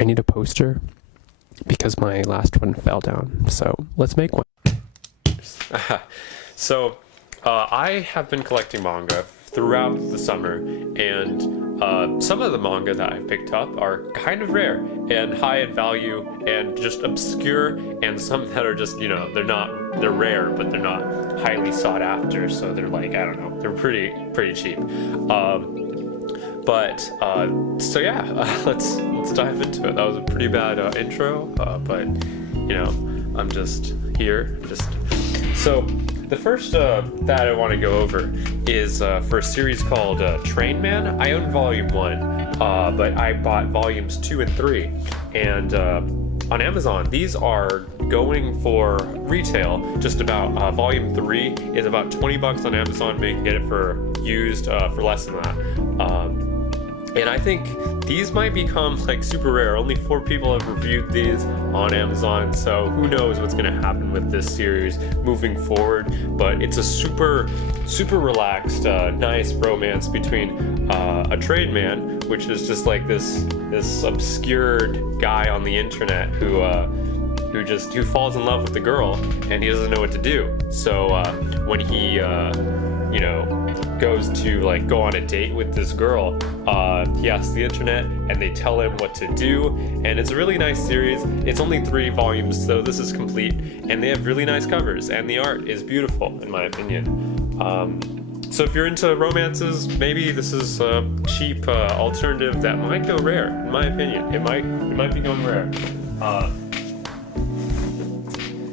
I need a poster because my last one fell down. So let's make one. So I have been collecting manga throughout the summer, and some of the manga that I've picked up are kind of rare and high in value and just obscure, and some that are just, they're rare, but they're not highly sought after, so they're like, I don't know, they're pretty cheap. So yeah, let's dive into it. That was a pretty bad intro, but I'm just here. So the first that I want to go over is for a series called Train Man. I own Volume 1, but I bought Volumes 2 and 3, and on Amazon these are going for retail just about. Volume 3 is about $20 on Amazon, but you can get it for used for less than that. And I think these might become like super rare. Only 4 people have reviewed these on Amazon, so who knows what's gonna happen with this series moving forward. But it's a super relaxed, nice romance between a trade man, which is just like this obscured guy on the internet who falls in love with the girl, and he doesn't know what to do. So when he goes to like go on a date with this girl, he asks the internet and they tell him what to do, and it's a really nice series. It's only 3 volumes, so this is complete, and they have really nice covers, and the art is beautiful in my opinion. So if you're into romances, maybe this is a cheap alternative that might go rare, in my opinion. It might be going rare.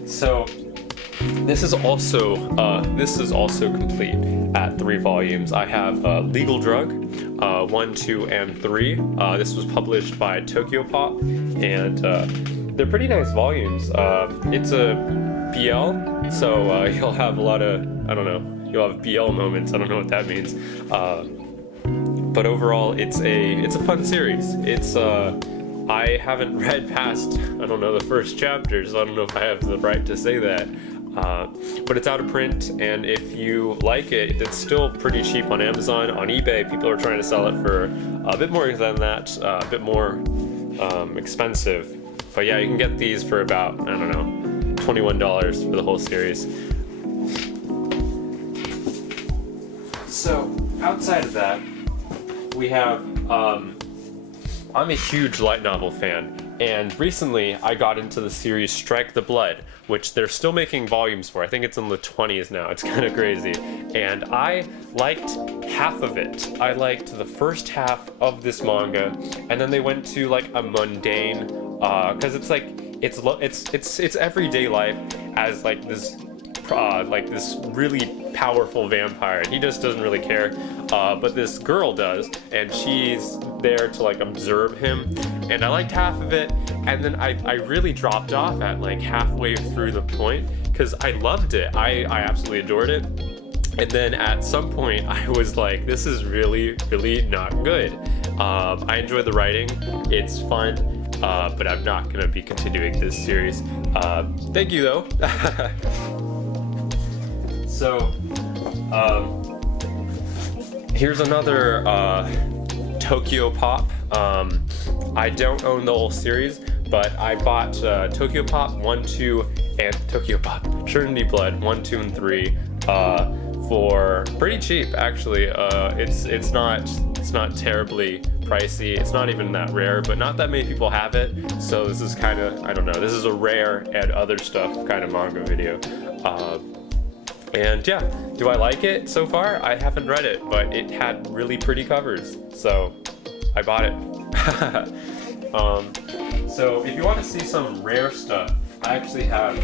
So this is also complete at 3 volumes. I have Legal Drug 1, 2, and 3. This was published by Tokyo Pop, and they're pretty nice volumes. It's a BL, so you'll have a lot of, you'll have BL moments. I don't know what that means. But overall, it's a fun series. I haven't read past, the first chapter, so I don't know if I have the right to say that. But it's out of print, and if you like it, it's still pretty cheap on Amazon. On eBay, people are trying to sell it for a bit more than that, a bit more expensive. But yeah, you can get these for about, $21 for the whole series. So, outside of that, we have, I'm a huge light novel fan. And recently, I got into the series Strike the Blood, which they're still making volumes for. I think it's in the 20s now. It's kind of crazy. And I liked half of it. I liked the first half of this manga, and then they went to like a mundane, because it's like it's everyday life as like this really powerful vampire, and he just doesn't really care. But this girl does, and she's there to like observe him. And I liked half of it, and then I really dropped off at like halfway through the point because I loved it. I absolutely adored it. And then at some point I was like, this is really not good. I enjoy the writing, it's fun, but I'm not gonna be continuing this series. Thank you though. So here's another Tokyo Pop. I don't own the whole series, but I bought Tokyo Pop 1, 2, and Tokyo Pop Trinity Blood 1, 2, and 3 for pretty cheap actually. It's not terribly pricey. It's not even that rare, but not that many people have it. So this is kind of, this is a rare and other stuff kind of manga video. And yeah, do I like it so far? I haven't read it, but it had really pretty covers, so I bought it. So if you want to see some rare stuff, I actually have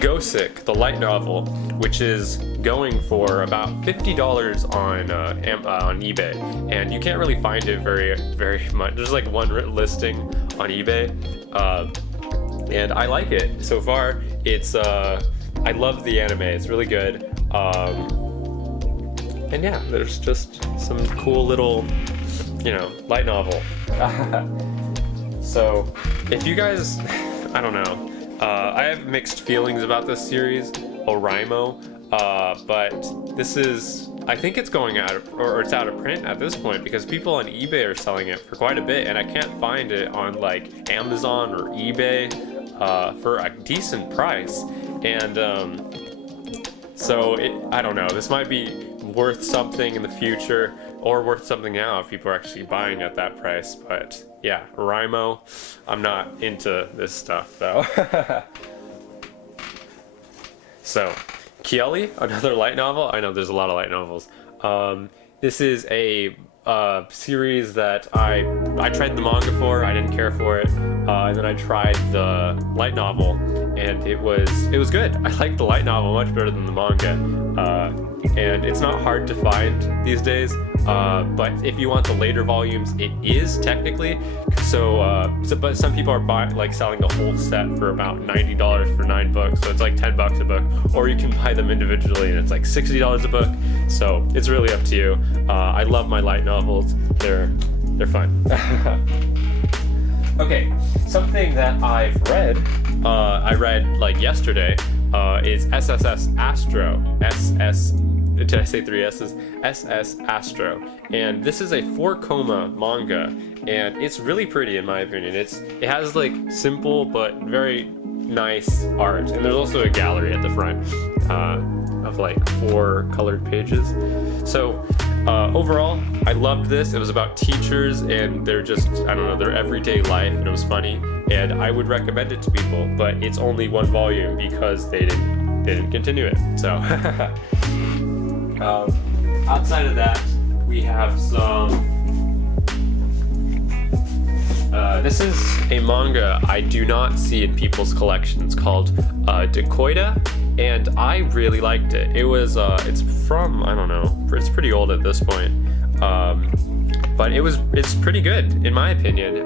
Gosick, the light novel, which is going for about $50 on eBay, and you can't really find it very much. There's like one listing on eBay, and I like it so far. It's I love the anime. It's really good. And yeah, there's just some cool little, light novel. So if you guys, I don't know, I have mixed feelings about this series, Oraimo, but this is I think it's going out of, or it's out of print at this point because people on eBay are selling it for quite a bit, and I can't find it on like Amazon or eBay for a decent price. And so I don't know. This might be worth something in the future, or worth something now if people are actually buying at that price. But yeah, Raimo, I'm not into this stuff though. So, Kieli, another light novel. I know there's a lot of light novels. This is a series that I tried the manga for. I didn't care for it, and then I tried the light novel, and it was good. I like the light novel much better than the manga, and it's not hard to find these days. But if you want the later volumes, it is technically. But some people are selling the whole set for about $90 for 9 books, so it's like $10 a book. Or you can buy them individually, and it's like $60 a book. So it's really up to you. I love my light novels. They're fun. Okay, something that I've read, I read like yesterday, is SSS Astro. Did I say 3 S's? SS Astro. And this is a 4-coma manga, and it's really pretty in my opinion. It has like simple but very nice art, and there's also a gallery at the front of like 4 colored pages. So overall, I loved this. It was about teachers and their their everyday life, and it was funny. And I would recommend it to people, but it's only 1 volume because they didn't continue it. So outside of that, we have some. This is a manga I do not see in people's collections called Dakoita, and I really liked it. It's from, I don't know, it's pretty old at this point, but it's pretty good in my opinion.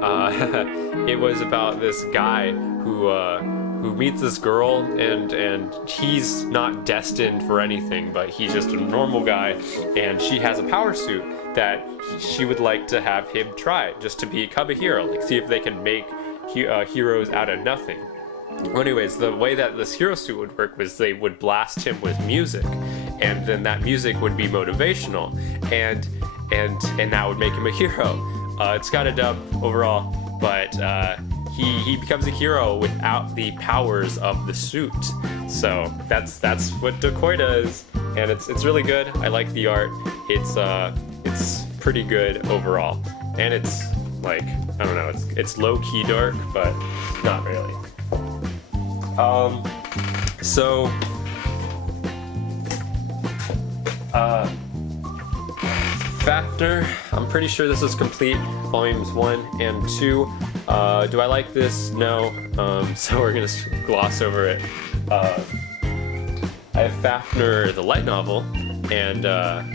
It was about this guy who meets this girl, and he's not destined for anything, but he's just a normal guy, and she has a power suit that she would like to have him try, just to become a hero, like see if they can make heroes out of nothing. Well, anyways, the way that this hero suit would work was they would blast him with music, and then that music would be motivational, and that would make him a hero. It's got a dub overall, but he becomes a hero without the powers of the suit. So that's what Dakoita is, and it's really good. I like the art. It's pretty good overall, and it's like, I don't know, it's low key dark, but not really. Fafner, I'm pretty sure this is complete, volumes 1 and 2. Do I like this? No. So we're gonna gloss over it. I have Fafner, the light novel, and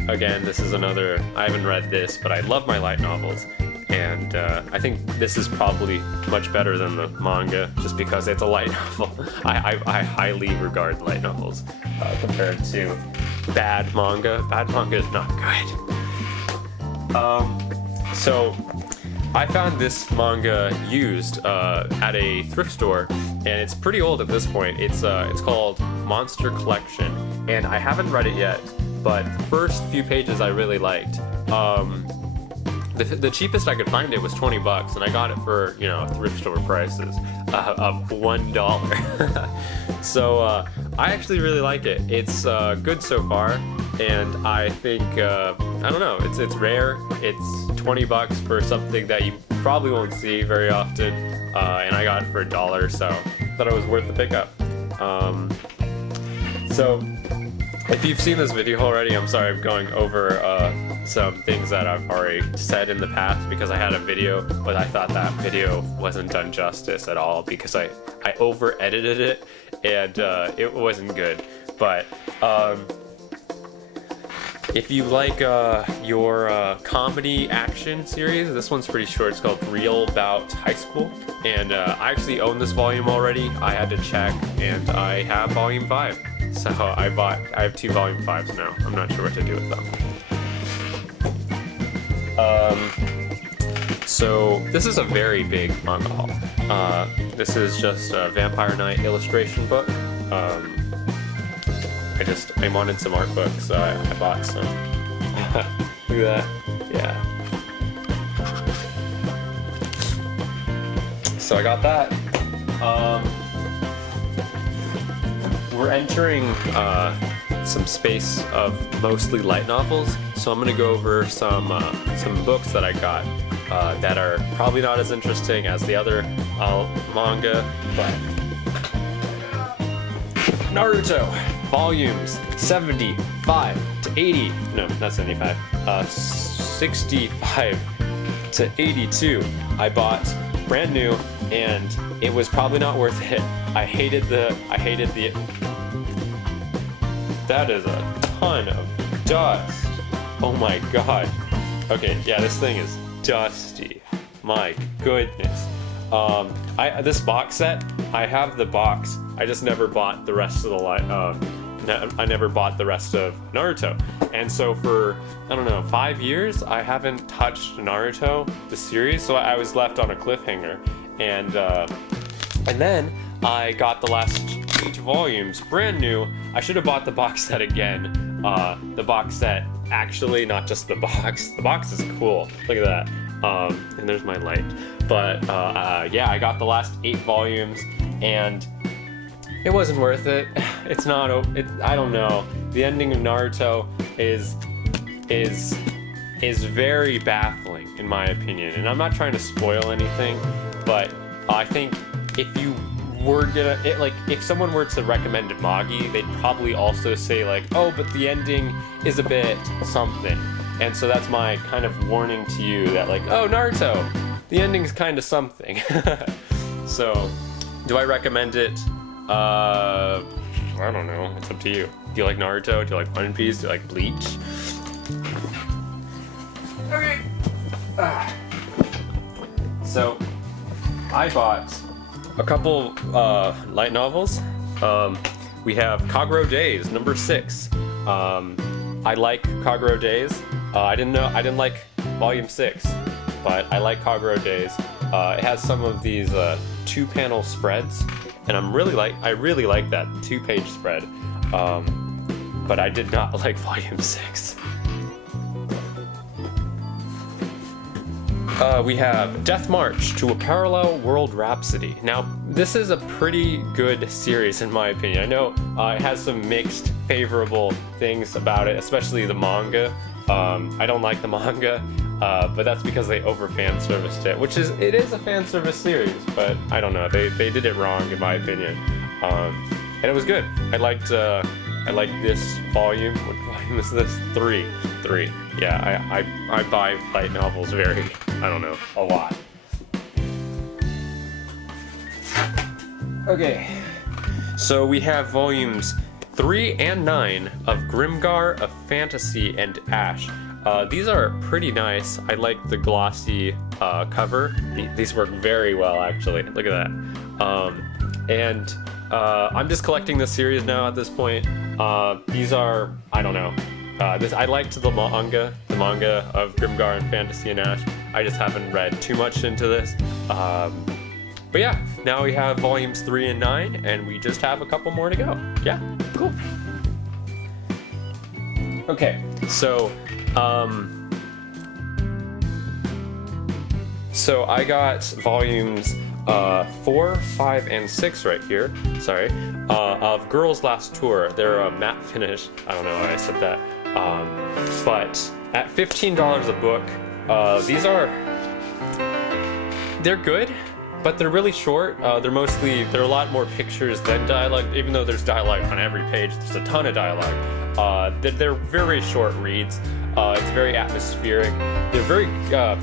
again, this is another, I haven't read this, but I love my light novels, and I think this is probably much better than the manga, just because it's a light novel. I highly regard light novels compared to bad manga. Bad manga is not good. So I found this manga used at a thrift store, and it's pretty old at this point. It's called Monster Collection, and I haven't read it yet, but the first few pages I really liked. The cheapest I could find it was $20, and I got it for, thrift store prices of $1. So I actually really like it. It's good so far, and I think I don't know. It's rare. It's $20 for something that you probably won't see very often, and I got it for $1, so I thought it was worth the pickup. So if you've seen this video already, I'm sorry I'm going over some things that I've already said in the past, because I had a video, but I thought that video wasn't done justice at all because I over edited it, and it wasn't good. But if you like your comedy action series, this one's pretty short. It's called Real About High School, and I actually own this volume already. I had to check, and I have volume 5. So I have 2 volume 5s now. I'm not sure what to do with them. So this is a very big manga haul. This is just a Vampire Knight illustration book. I wanted some art books, so I bought some. Look at that. Yeah. So I got that. We're entering some space of mostly light novels, so I'm gonna go over some books that I got that are probably not as interesting as the other manga, but Naruto volumes 75 to 80. No, not 75. 65 to 82. I bought brand new, and it was probably not worth it. I hated the. That is a ton of dust. Oh my god. Okay, yeah, this thing is dusty. My goodness. This box set, I have the box. I just never bought the rest of the I never bought the rest of Naruto. And so for, I don't know, 5 years, I haven't touched Naruto, the series, so I was left on a cliffhanger. And then I got the last 8 volumes, brand new. I should have bought the box set again. The box set, actually, not just the box. The box is cool. Look at that. And there's my light. But yeah, I got the last 8 volumes, and it wasn't worth it. It's not. I don't know. The ending of Naruto is very baffling, in my opinion. And I'm not trying to spoil anything, but I think if you were gonna, if someone were to recommend Magi, they'd probably also say like, oh, but the ending is a bit something. And so that's my kind of warning to you that like, oh, Naruto, the ending's kind of something. So, do I recommend it? I don't know. It's up to you. Do you like Naruto? Do you like One Piece? Do you like Bleach? Okay. So, I bought a couple light novels. We have Kagero Days, number 6. I like Kagero Days. I didn't like volume 6, but I like Kagero Days. It has some of these 2-panel spreads, and I really like that 2-page spread. But I did not like volume 6. We have Death March to a Parallel World Rhapsody. Now, this is a pretty good series in my opinion. I know it has some mixed favorable things about it, especially the manga. I don't like the manga, but that's because they over fan serviced it, it is a fan service series, but I don't know, they did it wrong in my opinion. And it was good. I liked this volume. What volume is this? 3. Yeah, I buy light novels I don't know, a lot. Okay, so we have volumes 3 and 9 of Grimgar of Fantasy and Ash. These are pretty nice. I like the glossy cover. These work very well, actually. Look at that. I'm just collecting this series now at this point. These are, I don't know. I liked the manga of Grimgar and Fantasy and Ash. I just haven't read too much into this. But yeah, now we have volumes 3 and 9, and we just have a couple more to go. Yeah, cool. Okay, so I got volumes 4, 5, and 6 right here. Sorry, of Girls Last Tour. They're a matte finish. I don't know why I said that. But at $15 a book, they're good, but they're really short. They're a lot more pictures than dialogue, even though there's dialogue on every page. There's a ton of dialogue. They're very short reads. It's very atmospheric. They're very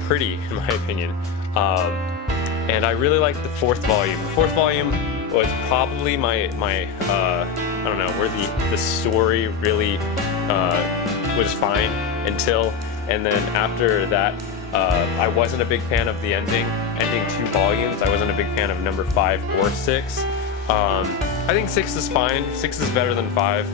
pretty, in my opinion. And I really like the 4th volume. The 4th volume was probably my I don't know, where the story really was fine and then after that, I wasn't a big fan of the ending 2 volumes. I wasn't a big fan of number 5 or 6. I think 6 is fine. 6 is better than 5.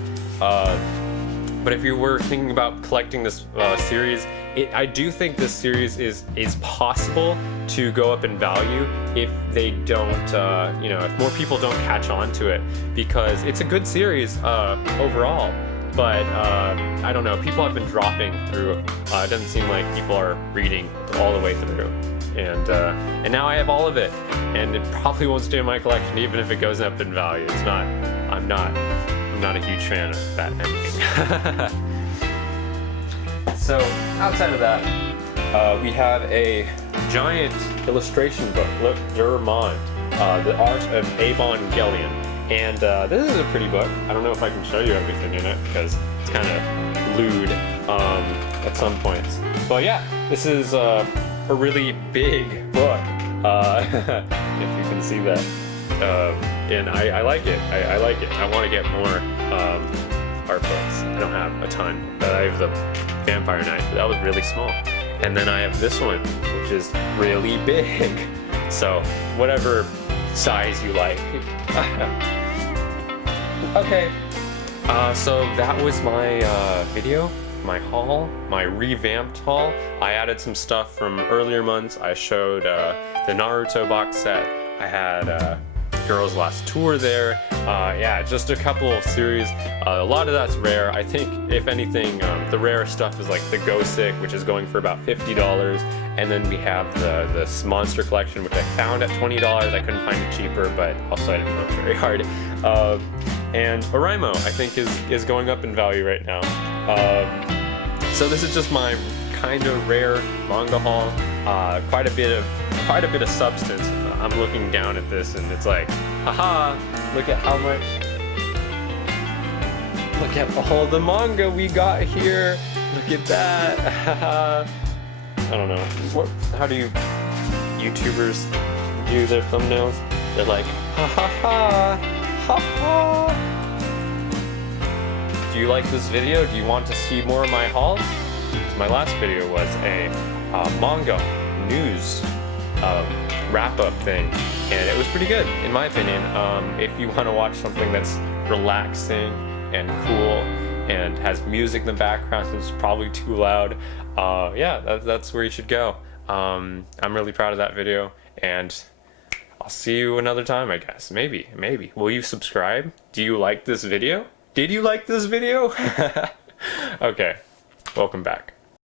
But if you were thinking about collecting this series, I do think this series is possible to go up in value if they don't, if more people don't catch on to it, because it's a good series overall. But I don't know, people have been dropping through. It doesn't seem like people are reading all the way through, and now I have all of it, and it probably won't stay in my collection even if it goes up in value. It's not. I'm not a huge fan of that ending. So outside of that, we have a giant illustration book. Look, Durmond, the art of Evangelion. And this is a pretty book. I don't know if I can show you everything in it because it's kind of lewd at some points. But yeah, this is a really big book, if you can see that. And I like it. I like it. I want to get more art books. I don't have a ton. I have the Vampire Knight. That was really small. And then I have this one, which is really big. So whatever size you like. Okay, so that was my video, my haul, my revamped haul. I added some stuff from earlier months. I showed the Naruto box set. I had Girls Last Tour there. Yeah, just a couple of series. A lot of that's rare. I think, if anything, the rare stuff is like the Gosick, which is going for about $50. And then we have this Monster Collection, which I found at $20. I couldn't find it cheaper, but also I didn't look very hard. And Oraimo, I think, is going up in value right now. So this is just my kind of rare manga haul. Quite a bit of substance. I'm looking down at this and it's like, haha, look at how much, look at all the manga we got here. Look at that. I don't know. How do YouTubers do their thumbnails? They're like, ha ha ha, ha ha. Do you like this video? Do you want to see more of my hauls? My last video was a manga news wrap-up thing, and it was pretty good, in my opinion. If you want to watch something that's relaxing and cool and has music in the background, so it's probably too loud, yeah, that's where you should go. I'm really proud of that video, and I'll see you another time, I guess. Maybe. Will you subscribe? Do you like this video? Did you like this video? Okay, welcome back.